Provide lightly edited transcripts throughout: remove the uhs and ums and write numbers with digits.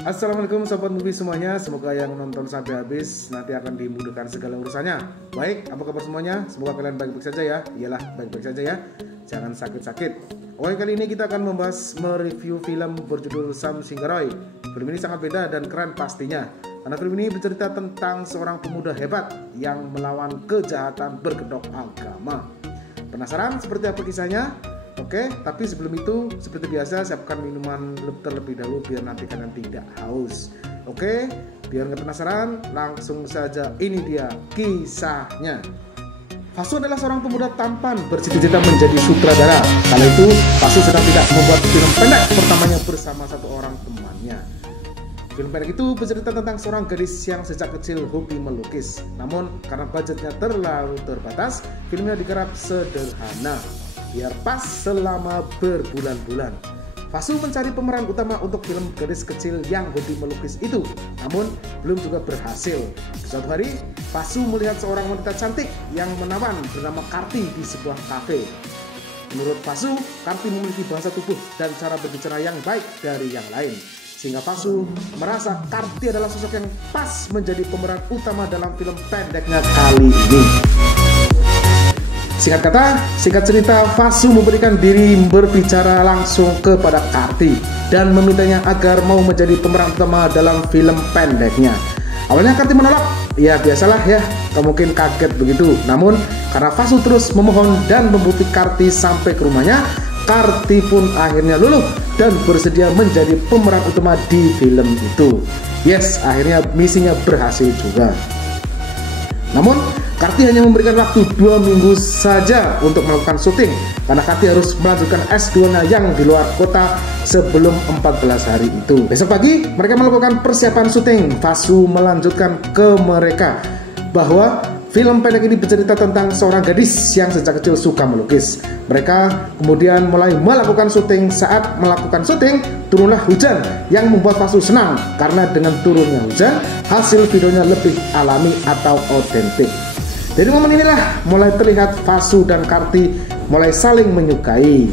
Assalamualaikum sobat movie semuanya. Semoga yang nonton sampai habis nanti akan dimudahkan segala urusannya. Baik, apa kabar semuanya? Semoga kalian baik-baik saja ya. Iyalah, baik-baik saja ya. Jangan sakit-sakit. Oke, kali ini kita akan mereview film berjudul Sam Singgaroy. Film ini sangat beda dan keren pastinya, karena film ini bercerita tentang seorang pemuda hebat yang melawan kejahatan berkedok agama. Penasaran seperti apa kisahnya? Oke, tapi sebelum itu seperti biasa siapkan minuman terlebih dahulu biar nanti kalian tidak haus. Oke, biar nggak penasaran, langsung saja ini dia kisahnya. Fasu adalah seorang pemuda tampan bercita-cita menjadi sutradara. Kala itu Fasu sedang tidak membuat film pendek pertamanya bersama satu orang temannya. Film pendek itu bercerita tentang seorang gadis yang sejak kecil hobi melukis. Namun karena budgetnya terlalu terbatas, filmnya digarap sederhana biar pas selama berbulan-bulan. Fasu mencari pemeran utama untuk film gadis kecil yang hobi melukis itu, namun belum juga berhasil. Suatu hari, Fasu melihat seorang wanita cantik yang menawan bernama Karti di sebuah kafe. Menurut Fasu, Karti memiliki bahasa tubuh dan cara berbicara yang baik dari yang lain, sehingga Fasu merasa Karti adalah sosok yang pas menjadi pemeran utama dalam film pendeknya kali ini. Singkat kata, singkat cerita, Fasu memberikan diri berbicara langsung kepada Karti dan memintanya agar mau menjadi pemeran utama dalam film pendeknya. Awalnya Karti menolak, ya biasalah ya, mungkin kaget begitu. Namun karena Fasu terus memohon dan membujuk Karti sampai ke rumahnya, Karti pun akhirnya luluh dan bersedia menjadi pemeran utama di film itu. Yes, akhirnya misinya berhasil juga. Namun Karti hanya memberikan waktu 2 minggu saja untuk melakukan syuting, karena Karti harus melanjutkan S2-nya yang di luar kota sebelum 14 hari itu. Besok pagi mereka melakukan persiapan syuting. Fasu melanjutkan ke mereka bahwa film pendek ini bercerita tentang seorang gadis yang sejak kecil suka melukis. Mereka kemudian mulai melakukan syuting. Saat melakukan syuting, turunlah hujan yang membuat Fasu senang, karena dengan turunnya hujan, hasil videonya lebih alami atau otentik. Dari momen inilah mulai terlihat Fasu dan Karti mulai saling menyukai.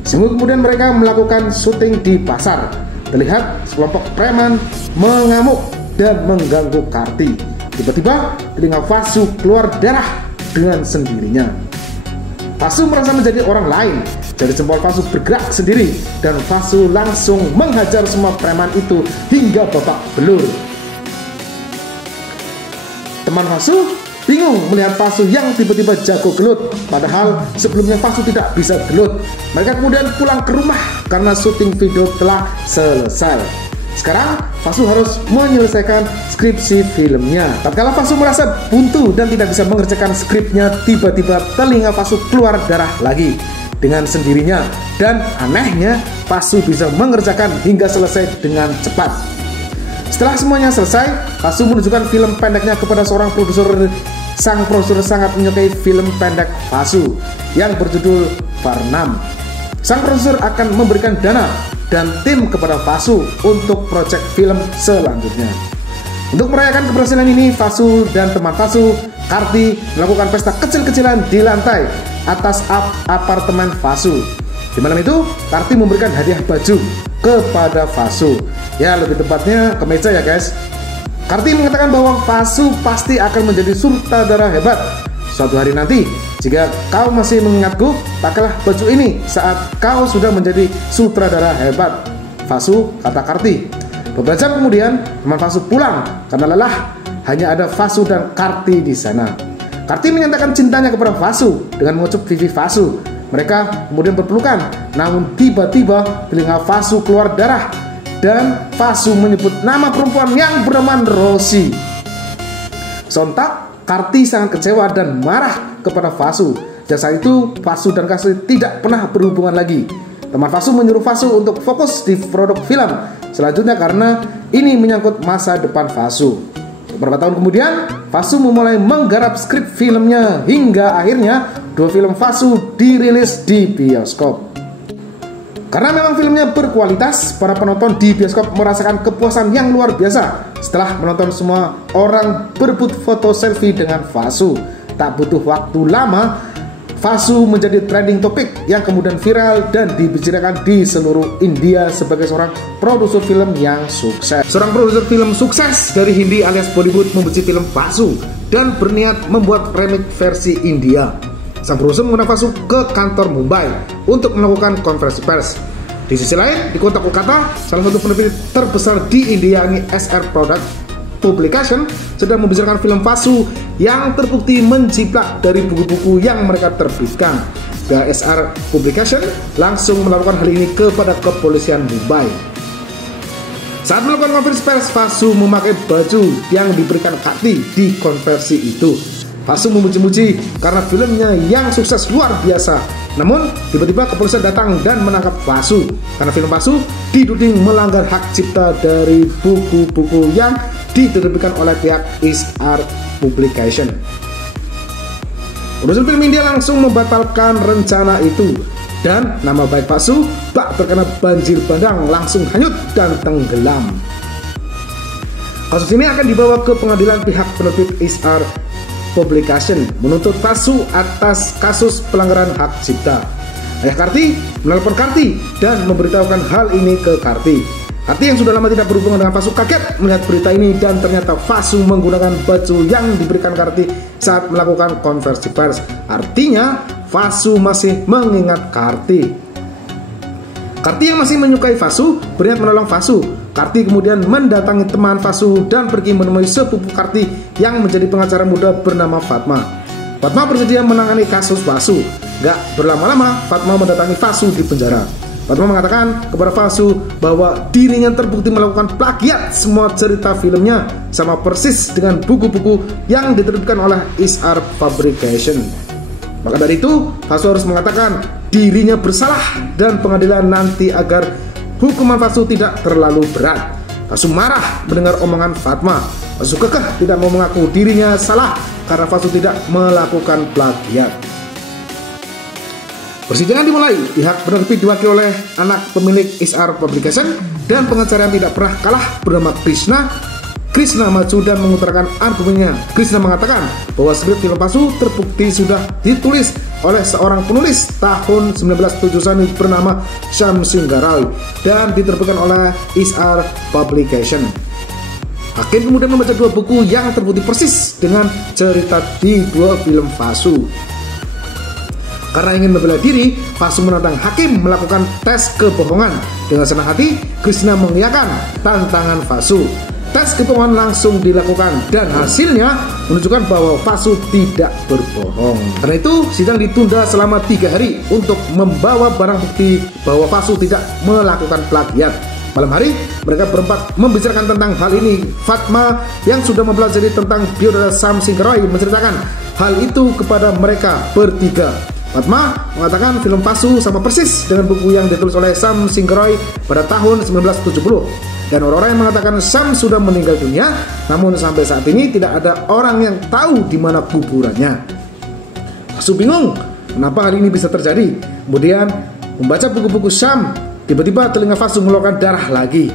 Seminggu kemudian mereka melakukan syuting di pasar. Terlihat sekelompok preman mengamuk dan mengganggu Karti. Tiba-tiba telinga Fasu keluar darah dengan sendirinya. Fasu merasa menjadi orang lain. Jari jempol Fasu bergerak sendiri dan Fasu langsung menghajar semua preman itu hingga babak belur. Teman Fasu bingung melihat Fasu yang tiba-tiba jago gelut, padahal sebelumnya Fasu tidak bisa gelut. Mereka kemudian pulang ke rumah karena syuting video telah selesai. Sekarang Fasu harus menyelesaikan skripsi filmnya. Tatkala Fasu merasa buntu dan tidak bisa mengerjakan skripnya, tiba-tiba telinga Fasu keluar darah lagi dengan sendirinya. Dan anehnya, Fasu bisa mengerjakan hingga selesai dengan cepat. Setelah semuanya selesai, Fasu menunjukkan film pendeknya kepada seorang produser. Sang produser sangat menyukai film pendek Fasu yang berjudul Farnam. Sang produser akan memberikan dana dan tim kepada Fasu untuk proyek film selanjutnya. Untuk merayakan keberhasilan ini, Fasu dan teman Fasu, Karti, melakukan pesta kecil-kecilan di lantai atas apartemen Fasu. Di malam itu, Karti memberikan hadiah baju kepada Fasu. Ya, lebih tepatnya kemeja ya guys. Karti mengatakan bahwa Fasu pasti akan menjadi sutradara hebat suatu hari nanti. Jika kau masih mengingatku, pakailah baju ini saat kau sudah menjadi sutradara hebat, Fasu kata Karti. Beberapa jam kemudian, teman Fasu pulang karena lelah. Hanya ada Fasu dan Karti di sana. Karti menyatakan cintanya kepada Fasu dengan mengucup pipi Fasu. Mereka kemudian berpelukan, namun tiba-tiba telinga Fasu keluar darah dan Fasu menyebut nama perempuan yang bernama Rosi. Sontak, Karti sangat kecewa dan marah kepada Fasu. Dan saat itu, Fasu dan Karti tidak pernah berhubungan lagi. Teman Fasu menyuruh Fasu untuk fokus di produk film selanjutnya karena ini menyangkut masa depan Fasu. Beberapa tahun kemudian, Fasu memulai menggarap skrip filmnya hingga akhirnya 2 film Fasu dirilis di bioskop. Karena memang filmnya berkualitas, para penonton di bioskop merasakan kepuasan yang luar biasa. Setelah menonton, semua orang berebut foto selfie dengan Fasu. Tak butuh waktu lama, Vasu menjadi trending topik yang kemudian viral dan dibicarakan di seluruh India sebagai seorang produser film yang sukses. Seorang produser film sukses dari Hindi alias Bollywood membenci film Vasu dan berniat membuat remake versi India. Sang produser mengundang Vasu ke kantor Mumbai untuk melakukan konferensi pers. Di sisi lain, di kota Kolkata, salah satu penerbit terbesar di India, ini SR Publication, sedang membicarakan film Vasu yang terbukti menjiplak dari buku-buku yang mereka terbitkan. Pihak SR Publication langsung melakukan hal ini kepada kepolisian Mumbai. Saat melakukan konferensi pers, Vasu memakai baju yang diberikan Karti di konversi itu. Vasu memuji-muji karena filmnya yang sukses luar biasa. Namun, tiba-tiba kepolisian datang dan menangkap Vasu karena film Vasu dituding melanggar hak cipta dari buku-buku yang diterbitkan oleh pihak SR Publication. Produser film India langsung membatalkan rencana itu dan nama baik Vasu bak terkena banjir bandang langsung hanyut dan tenggelam. Kasus ini akan dibawa ke pengadilan pihak penerbit SR Publication menuntut Vasu atas kasus pelanggaran hak cipta. Ayah Karti menelpon Karti dan memberitahukan hal ini ke Karti. Karti yang sudah lama tidak berhubungan dengan Vasu kaget melihat berita ini dan ternyata Vasu menggunakan baju yang diberikan Karti saat melakukan konversi pers. Artinya Vasu masih mengingat Karti. Karti yang masih menyukai Vasu berniat menolong Vasu. Karti kemudian mendatangi teman Vasu dan pergi menemui sepupu Karti yang menjadi pengacara muda bernama Fatma. Fatma bersedia menangani kasus Vasu. Gak berlama-lama, Fatma mendatangi Vasu di penjara. Fatma mengatakan kepada Vasu bahwa dirinya terbukti melakukan plagiat semua cerita filmnya sama persis dengan buku-buku yang diterbitkan oleh SR Publication. Maka dari itu, Vasu harus mengatakan dirinya bersalah dan pengadilan nanti agar hukuman Vasu tidak terlalu berat. Vasu marah mendengar omongan Fatma. Vasu kekeh tidak mau mengaku dirinya salah karena Vasu tidak melakukan plagiat. Persidangan dimulai. Pihak penerbit diwakili oleh anak pemilik SR Publication dan pengacara yang tidak pernah kalah bernama Krishna. Krishna maju dan mengutarakan argumennya. Krishna mengatakan bahwa skrip film Vasu terbukti sudah ditulis oleh seorang penulis tahun 1971 bernama Syam Singharoy dan diterbitkan oleh SR Publication. Hakim kemudian membaca dua buku yang terbukti persis dengan cerita di dua film Vasu. Karena ingin membela diri, Vasu menantang hakim melakukan tes kebohongan. Dengan senang hati, Krishna mengiyakan tantangan Vasu. Tes kebohongan langsung dilakukan dan hasilnya menunjukkan bahwa Vasu tidak berbohong. Karena itu, sidang ditunda selama 3 hari untuk membawa barang bukti bahwa Vasu tidak melakukan plagiat. Malam hari, mereka berempat membicarakan tentang hal ini. Fatma yang sudah mempelajari tentang biodata Syam Singharoy menceritakan hal itu kepada mereka bertiga. Fatma mengatakan film Vasu sama persis dengan buku yang ditulis oleh Syam Singharoy pada tahun 1970. Dan orang-orang yang mengatakan Syam sudah meninggal dunia, namun sampai saat ini tidak ada orang yang tahu di mana kuburannya. Vasu bingung kenapa hal ini bisa terjadi. Kemudian membaca buku-buku Syam, tiba-tiba telinga Vasu mengeluarkan darah lagi.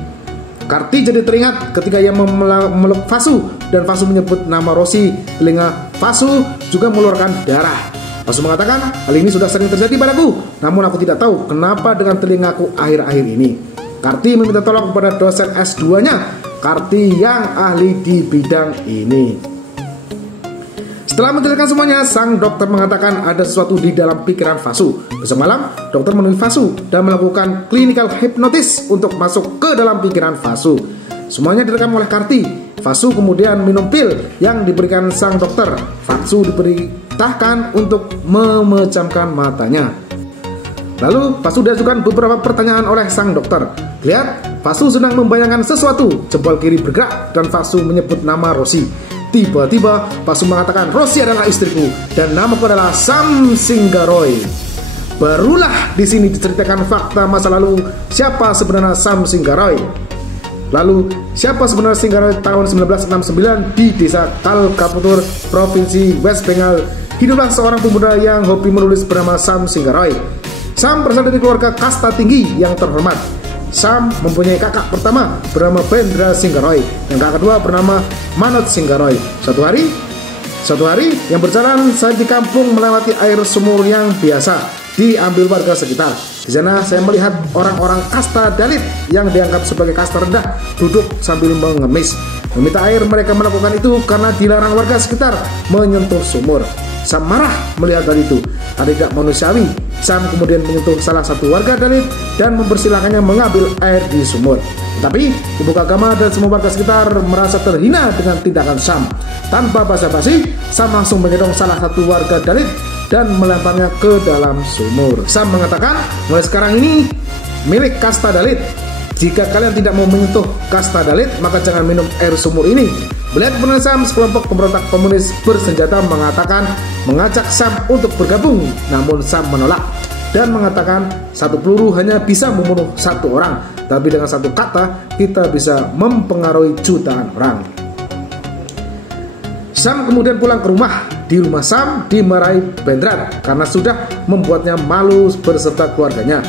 Karti jadi teringat ketika ia memeluk Vasu dan Vasu menyebut nama Rosi. Telinga Vasu juga mengeluarkan darah. Vasu mengatakan hal ini sudah sering terjadi padaku, namun aku tidak tahu kenapa dengan telingaku akhir-akhir ini. Karti meminta tolong kepada dosen S2-nya, Karti yang ahli di bidang ini. Setelah menjelaskan semuanya, sang dokter mengatakan ada sesuatu di dalam pikiran Vasu. Besok malam, dokter menemui Vasu dan melakukan clinical hypnosis untuk masuk ke dalam pikiran Vasu. Semuanya direkam oleh Karti. Vasu kemudian minum pil yang diberikan sang dokter. Vasu diperintahkan untuk memejamkan matanya. Lalu Vasu diajukan beberapa pertanyaan oleh sang dokter. Lihat, Vasu sedang membayangkan sesuatu. Jempol kiri bergerak dan Vasu menyebut nama Rosi. Tiba-tiba Vasu mengatakan Rosi adalah istriku dan namaku adalah Syam Singharoy. Barulah di sini diceritakan fakta masa lalu siapa sebenarnya Syam Singharoy. Lalu, siapa sebenarnya Singharoy tahun 1969 di desa Kalkaputur, Provinsi West Bengal? Hiduplah seorang pemuda yang hobi menulis bernama Syam Singharoy. Syam berasal dari keluarga kasta tinggi yang terhormat. Syam mempunyai kakak pertama bernama Bendra Singharoy dan kakak kedua bernama Manoj Singharoy. Suatu hari, Suatu hari yang berjalan, saya di kampung melewati air sumur yang biasa diambil warga sekitar. Di sana saya melihat orang-orang kasta Dalit yang dianggap sebagai kasta rendah duduk sambil mengemis. Meminta air, mereka melakukan itu karena dilarang warga sekitar menyentuh sumur. Sam marah melihat hal itu, tidak manusiawi. Sam kemudian menyentuh salah satu warga Dalit dan mempersilahkannya mengambil air di sumur. Tetapi ibu agama dan semua warga sekitar merasa terhina dengan tindakan Sam. Tanpa basa-basi, Sam langsung menggendong salah satu warga Dalit dan melemparnya ke dalam sumur. Sam mengatakan, mulai sekarang ini milik kasta Dalit. Jika kalian tidak mau menyentuh kasta Dalit, maka jangan minum air sumur ini. Melihat keputusan Sam, sekelompok pemberontak komunis bersenjata mengajak Sam untuk bergabung. Namun Sam menolak dan mengatakan satu peluru hanya bisa membunuh satu orang, tapi dengan satu kata kita bisa mempengaruhi jutaan orang. Sam kemudian pulang ke rumah. Di rumah Sam dimarahi Bendrat karena sudah membuatnya malu beserta keluarganya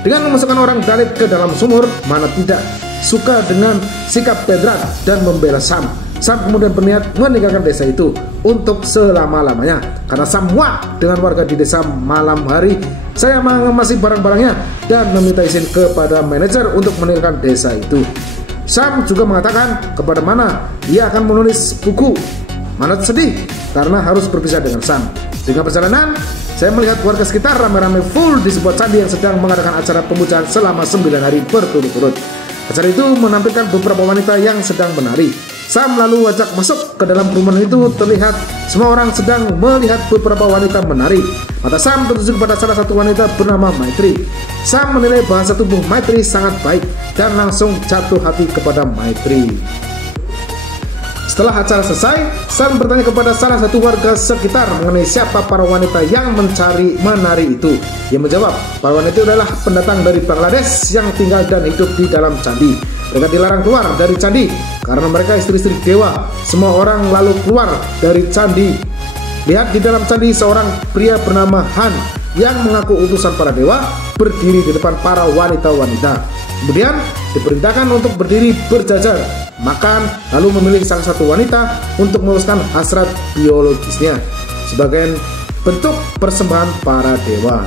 dengan memasukkan orang Dalit ke dalam sumur. Mana tidak suka dengan sikap Bendrat dan membela Sam. Sam kemudian berniat meninggalkan desa itu untuk selama-lamanya karena Sam muak dengan warga di desa. Malam hari saya mengemasi barang-barangnya dan meminta izin kepada manajer untuk meninggalkan desa itu. Sam juga mengatakan kepada Mana ia akan menulis buku. Mana sedih karena harus berpisah dengan Sam. Dengan perjalanan, saya melihat warga sekitar ramai-ramai full di sebuah candi yang sedang mengadakan acara pemujaan selama 9 hari berturut-turut. Acara itu menampilkan beberapa wanita yang sedang menari. Sam lalu ajak masuk ke dalam kerumunan itu. Terlihat semua orang sedang melihat beberapa wanita menari. Mata Sam tertuju pada salah satu wanita bernama Maitri. Sam menilai bahasa tubuh Maitri sangat baik dan langsung jatuh hati kepada Maitri. Setelah acara selesai, Sam bertanya kepada salah satu warga sekitar mengenai siapa para wanita yang menari itu. Dia menjawab, para wanita itu adalah pendatang dari Bangladesh yang tinggal dan hidup di dalam candi. Mereka dilarang keluar dari candi karena mereka istri-istri dewa. Semua orang lalu keluar dari candi. Lihat di dalam candi seorang pria bernama Han yang mengaku utusan para dewa berdiri di depan para wanita-wanita. Kemudian diperintahkan untuk berdiri berjajar, makan, lalu memilih salah satu wanita untuk memuaskan hasrat biologisnya sebagai bentuk persembahan para dewa.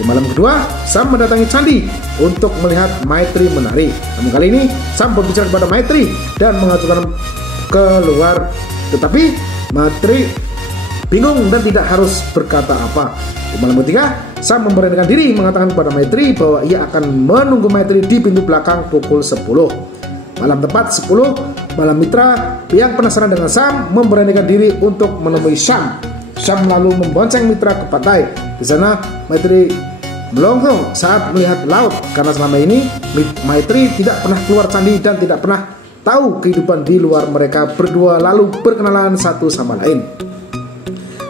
Di malam kedua, Sam mendatangi candi untuk melihat Maitri menari. Namun kali ini Sam berbicara kepada Maitri dan mengajukan keluar. Tetapi Maitri bingung dan tidak harus berkata apa. Di malam ketiga, Sam memberanikan diri mengatakan kepada Maitri bahwa ia akan menunggu Maitri di pintu belakang pukul 10. Malam tepat 10, malam Mitra yang penasaran dengan Sam memberanikan diri untuk menemui Sam. Sam lalu membonceng Mitra ke pantai. Di sana Maitri melongo saat melihat laut karena selama ini Maitri tidak pernah keluar candi dan tidak pernah tahu kehidupan di luar. Mereka berdua lalu berkenalan satu sama lain.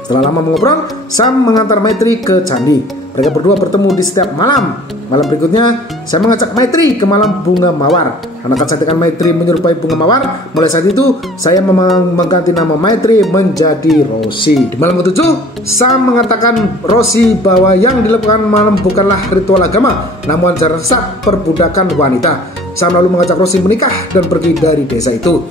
Setelah lama mengobrol, Sam mengantar Maitri ke candi. Mereka berdua bertemu di setiap malam. Malam berikutnya, saya mengajak Maitri ke malam bunga mawar. Karena kecantikan Maitri menyerupai bunga mawar, mulai saat itu saya mengganti nama Maitri menjadi Rosi. Di malam ke-7, Sam mengatakan Rosi bahwa yang dilakukan malam bukanlah ritual agama, namun jasa perbudakan wanita. Sam lalu mengajak Rosi menikah dan pergi dari desa itu.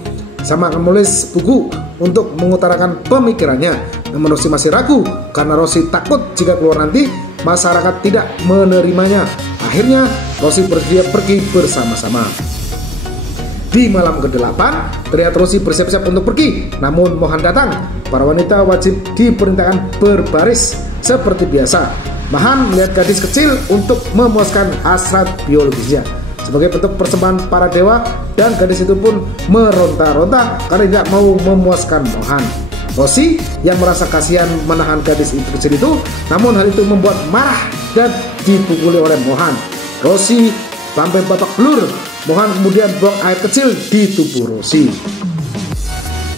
Sam akan menulis buku untuk mengutarakan pemikirannya. Namun Rosi masih ragu karena Rosi takut jika keluar nanti masyarakat tidak menerimanya. Akhirnya Rosi pergi bersama-sama. Di malam ke-8, terlihat Rosi bersiap-siap untuk pergi. Namun Mohan datang. Para wanita wajib diperintahkan berbaris seperti biasa. Mohan melihat gadis kecil untuk memuaskan hasrat biologisnya. Sebagai bentuk persembahan para dewa, dan gadis itu pun meronta-ronta karena tidak mau memuaskan Mohan. Rosi yang merasa kasihan menahan gadis itu kecil itu, namun hal itu membuat marah dan dipukuli oleh Mohan. Rosi sampai babak belur. Mohan kemudian buang air kecil di tubuh Rosi.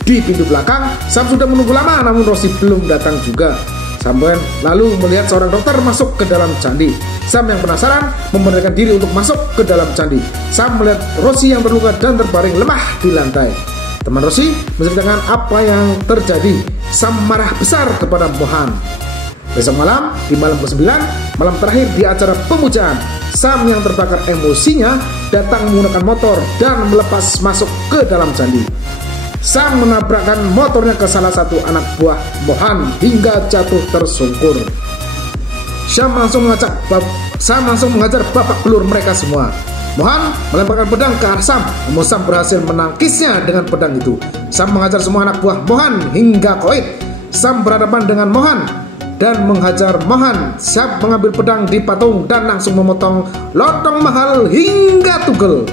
Di pintu belakang, Sam sudah menunggu lama, namun Rosi belum datang juga. Sam lalu melihat seorang dokter masuk ke dalam candi. Sam yang penasaran memberanikan diri untuk masuk ke dalam candi. Sam melihat Rosi yang terluka dan terbaring lemah di lantai. Teman Rosi menceritakan apa yang terjadi. Sam marah besar kepada Mohan. Besok malam, di malam ke-9, malam terakhir di acara pemujaan, Sam yang terbakar emosinya datang menggunakan motor dan melepas masuk ke dalam candi. Sam menabrakkan motornya ke salah satu anak buah Mohan hingga jatuh tersungkur. Sam langsung mengajar babak belur mereka semua. Mohan melemparkan pedang ke arah Sam, namun Sam berhasil menangkisnya dengan pedang itu. Sam mengajar semua anak buah Mohan hingga koit. Sam berhadapan dengan Mohan dan menghajar Mohan. Sam mengambil pedang di patung dan langsung memotong lontong mahal hingga tugel.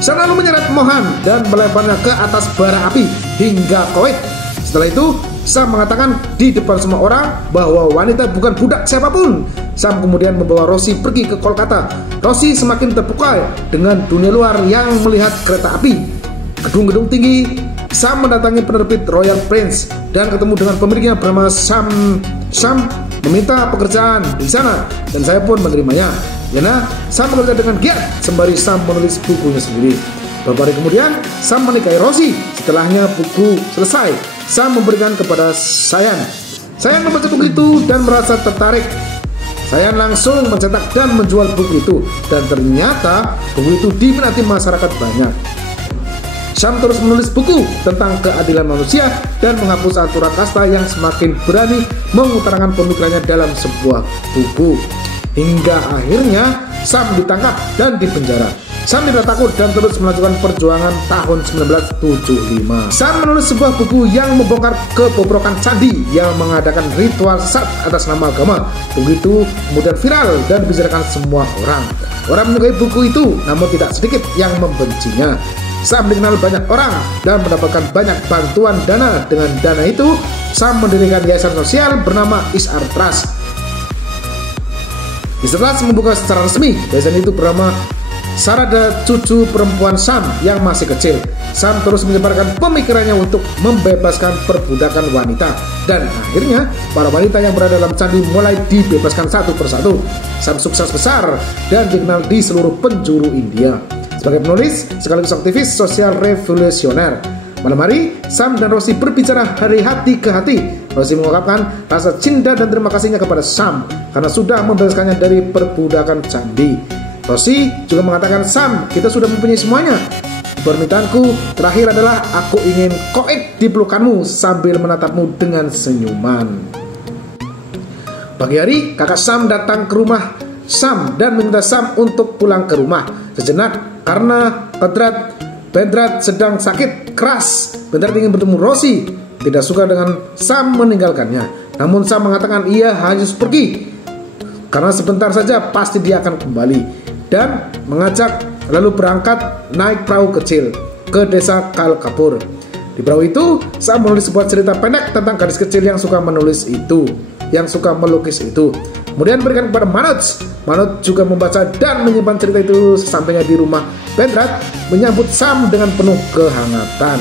Sam lalu menyeret Mohan dan melemparnya ke atas bara api hingga koit. Setelah itu Sam mengatakan di depan semua orang bahwa wanita bukan budak siapapun. Sam kemudian membawa Rosie pergi ke Kolkata. Rosie semakin terpukau dengan dunia luar yang melihat kereta api, gedung-gedung tinggi. Sam mendatangi penerbit Royal Prince dan ketemu dengan pemiliknya bernama Sam. Sam meminta pekerjaan di sana dan saya pun menerimanya. Karena Sam bekerja dengan giat sembari Sam menulis bukunya sendiri. Beberapa hari kemudian Sam menikahi Rosie. Setelahnya buku selesai, Sam memberikan kepada Sayan. Sayan membaca buku itu dan merasa tertarik. Sayan langsung mencetak dan menjual buku itu, dan ternyata buku itu diminati masyarakat banyak. Sam terus menulis buku tentang keadilan manusia dan menghapus aturan kasta yang semakin berani mengutarakan pemikirannya dalam sebuah buku. Hingga akhirnya Sam ditangkap dan dipenjara. Sam tidak takut dan terus melanjutkan perjuangan tahun 1975. Sam menulis sebuah buku yang membongkar kebobrokan candi yang mengadakan ritual sesat atas nama agama. Buku itu kemudian viral dan dibicarakan semua orang. Orang menyukai buku itu, namun tidak sedikit yang membencinya. Sam dikenal banyak orang dan mendapatkan banyak bantuan dana. Dengan dana itu, Sam mendirikan yayasan sosial bernama Isar Trust. Isar Trust membuka secara resmi yayasan itu bernama Sarada, cucu perempuan Sam yang masih kecil. Sam terus menyebarkan pemikirannya untuk membebaskan perbudakan wanita, dan akhirnya para wanita yang berada dalam candi mulai dibebaskan satu persatu. Sam sukses besar dan dikenal di seluruh penjuru India sebagai penulis sekaligus aktivis sosial revolusioner. Malam hari, Sam dan Rosie berbicara dari hati ke hati. Rosie mengungkapkan rasa cinta dan terima kasihnya kepada Sam karena sudah membebaskannya dari perbudakan candi. Rosie juga mengatakan, Sam, kita sudah mempunyai semuanya. Permintaanku terakhir adalah aku ingin koit di pelukanmu sambil menatapmu dengan senyuman. Pagi hari, kakak Sam datang ke rumah Sam dan meminta Sam untuk pulang ke rumah sejenak karena Bendrat sedang sakit keras. Bendrat ingin bertemu Rosie, tidak suka dengan Sam meninggalkannya. Namun Sam mengatakan ia harus pergi karena sebentar saja pasti dia akan kembali, dan mengajak lalu berangkat naik perahu kecil ke desa Kalkapur. Di perahu itu, Sam menulis sebuah cerita pendek tentang gadis kecil yang suka menulis itu, yang suka melukis itu. Kemudian berikan kepada Manoj. Manoj juga membaca dan menyimpan cerita itu. Sesampainya di rumah, Bendrat menyambut Sam dengan penuh kehangatan.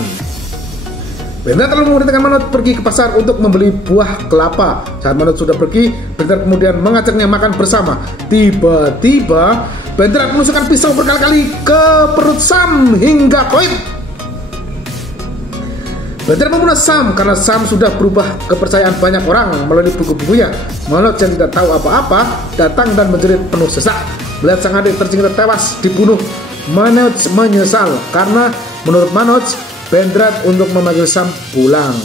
Bendrat lalu memerintahkan Manoj pergi ke pasar untuk membeli buah kelapa. Saat Manoj sudah pergi, Bendrat kemudian mengajaknya makan bersama. Tiba-tiba Bendrat menusukkan pisau berkali-kali ke perut Sam hingga koit. Bendrat membunuh Sam karena Sam sudah berubah kepercayaan banyak orang melalui buku-bukunya. Manoj yang tidak tahu apa-apa datang dan menjerit penuh sesak. Melihat sang adik tercinta tewas dibunuh, Manoj menyesal karena menurut Manoj, Bendrat untuk memanggil Sam pulang.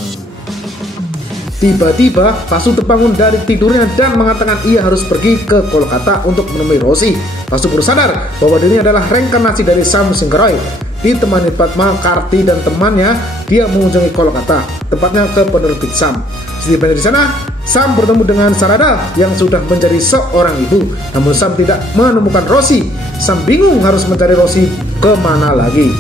Tiba-tiba Vasu terbangun dari tidurnya dan mengatakan ia harus pergi ke Kolkata untuk menemui Rosie. Vasu baru sadar bahwa dirinya adalah reinkarnasi dari Sam Singh-Roy. Ditemani Padma, Karti dan temannya, dia mengunjungi Kolkata, tepatnya ke penerbit Sam. Setibanya di sana, Sam bertemu dengan Sarada yang sudah menjadi seorang ibu. Namun Sam tidak menemukan Rosie. Sam bingung harus mencari Rosie kemana lagi.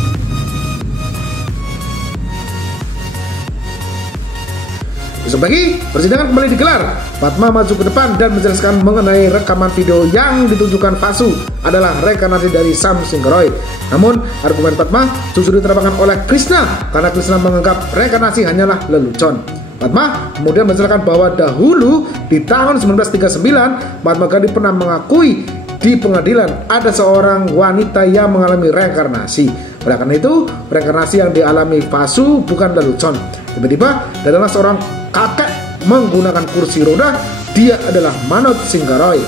Besok pagi, persidangan kembali digelar. Padma maju ke depan dan menjelaskan mengenai rekaman video yang ditunjukkan Vasu adalah reinkarnasi dari Sam Singh-Roy. Namun, argumen Padma justru diterapkan oleh Krishna karena Krishna menganggap reinkarnasi hanyalah lelucon. Padma kemudian menjelaskan bahwa dahulu di tahun 1939, Mahatma Gandhi pernah mengakui di pengadilan ada seorang wanita yang mengalami reinkarnasi. Oleh karena itu, reinkarnasi yang dialami Vasu bukan lelucon. Tiba-tiba datanglah seorang kakek menggunakan kursi roda. Dia adalah Manoj Singh-Roy.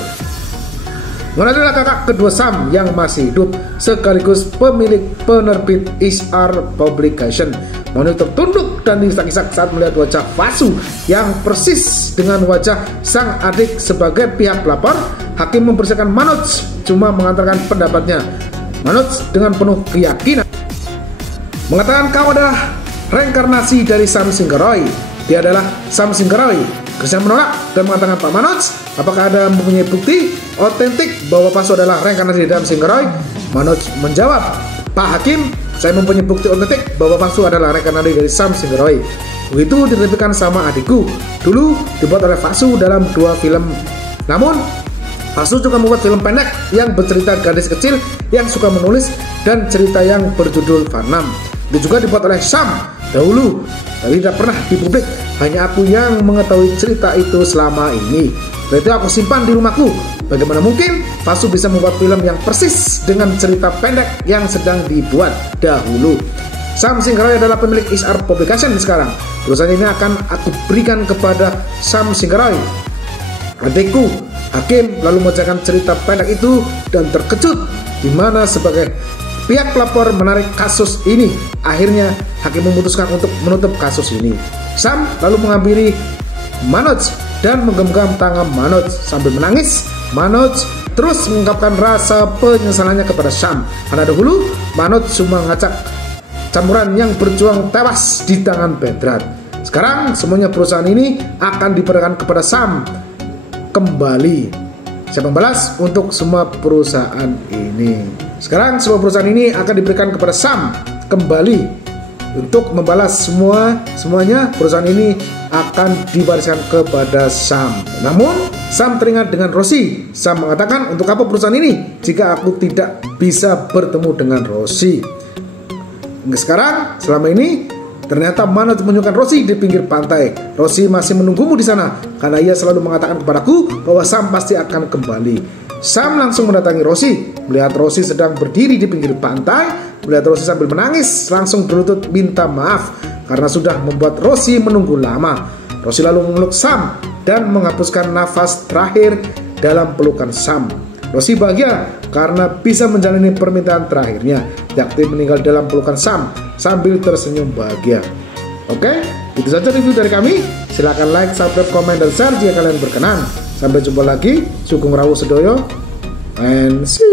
Mana adalah kakak kedua Sam yang masih hidup sekaligus pemilik penerbit ISR Publication. Manu tertunduk dan diisak-isak saat melihat wajah Vasu yang persis dengan wajah sang adik sebagai pihak pelapor. Hakim mempersilakan Manoj cuma mengantarkan pendapatnya. Manoj dengan penuh keyakinan mengatakan kau adalah reinkarnasi dari Sam Singgaroy. Dia adalah Sam Singgaroy. Christian menolak dan mengatakan, Pak Manoj, apakah ada mempunyai bukti otentik bahwa Vasu adalah reinkarnasi dari Sam Singgaroy? Manoj menjawab, Pak Hakim, saya mempunyai bukti otentik bahwa Vasu adalah reinkarnasi dari Sam Singgaroy. Begitu diterbitan sama adikku. Dulu dibuat oleh Vasu dalam 2 film. Namun Vasu juga membuat film pendek yang bercerita gadis kecil yang suka menulis dan cerita yang berjudul Farnam. Itu juga dibuat oleh Sam dahulu, tapi tidak pernah dipublik. Hanya aku yang mengetahui cerita itu selama ini. Setelah itu aku simpan di rumahku. Bagaimana mungkin Vasu bisa membuat film yang persis dengan cerita pendek yang sedang dibuat dahulu? Sam Singgaroy adalah pemilik ISR Publication sekarang. Perusahaan ini akan aku berikan kepada Sam Singgaroy, adikku. Hakim lalu membacakan cerita pendek itu dan terkejut di mana sebagai pihak pelapor menarik kasus ini. Akhirnya hakim memutuskan untuk menutup kasus ini. Sam lalu menghampiri Manoj dan menggenggam tangan Manoj sambil menangis. Manoj terus mengungkapkan rasa penyesalannya kepada Sam karena dahulu Manoj cuma ngacak campuran yang berjuang tewas di tangan Bedrat. Sekarang semuanya perusahaan ini akan diberikan kepada Sam kembali. Siapa membalas untuk semua perusahaan ini? Sekarang semua perusahaan ini akan diberikan kepada Sam kembali untuk membalas semuanya. Perusahaan ini akan diwariskan kepada Sam. Namun Sam teringat dengan Rosie. Sam mengatakan, untuk apa perusahaan ini jika aku tidak bisa bertemu dengan Rosie? Sekarang selama ini ternyata Manoj menemukan Rosie di pinggir pantai. Rosie masih menunggumu di sana karena ia selalu mengatakan kepadaku bahwa Sam pasti akan kembali. Sam langsung mendatangi Rosie. Melihat Rosie sedang berdiri di pinggir pantai, melihat Rosie sambil menangis, langsung berlutut minta maaf karena sudah membuat Rosie menunggu lama. Rosie lalu memeluk Sam dan menghapuskan nafas terakhir dalam pelukan Sam. Rosie bahagia karena bisa menjalani permintaan terakhirnya, yakni meninggal dalam pelukan Sam sambil tersenyum bahagia. Oke, itu saja review dari kami. Silahkan like, subscribe, komen, dan share jika kalian berkenan. Sampai jumpa lagi. Sugeng Rawuh Sedoyo and see you.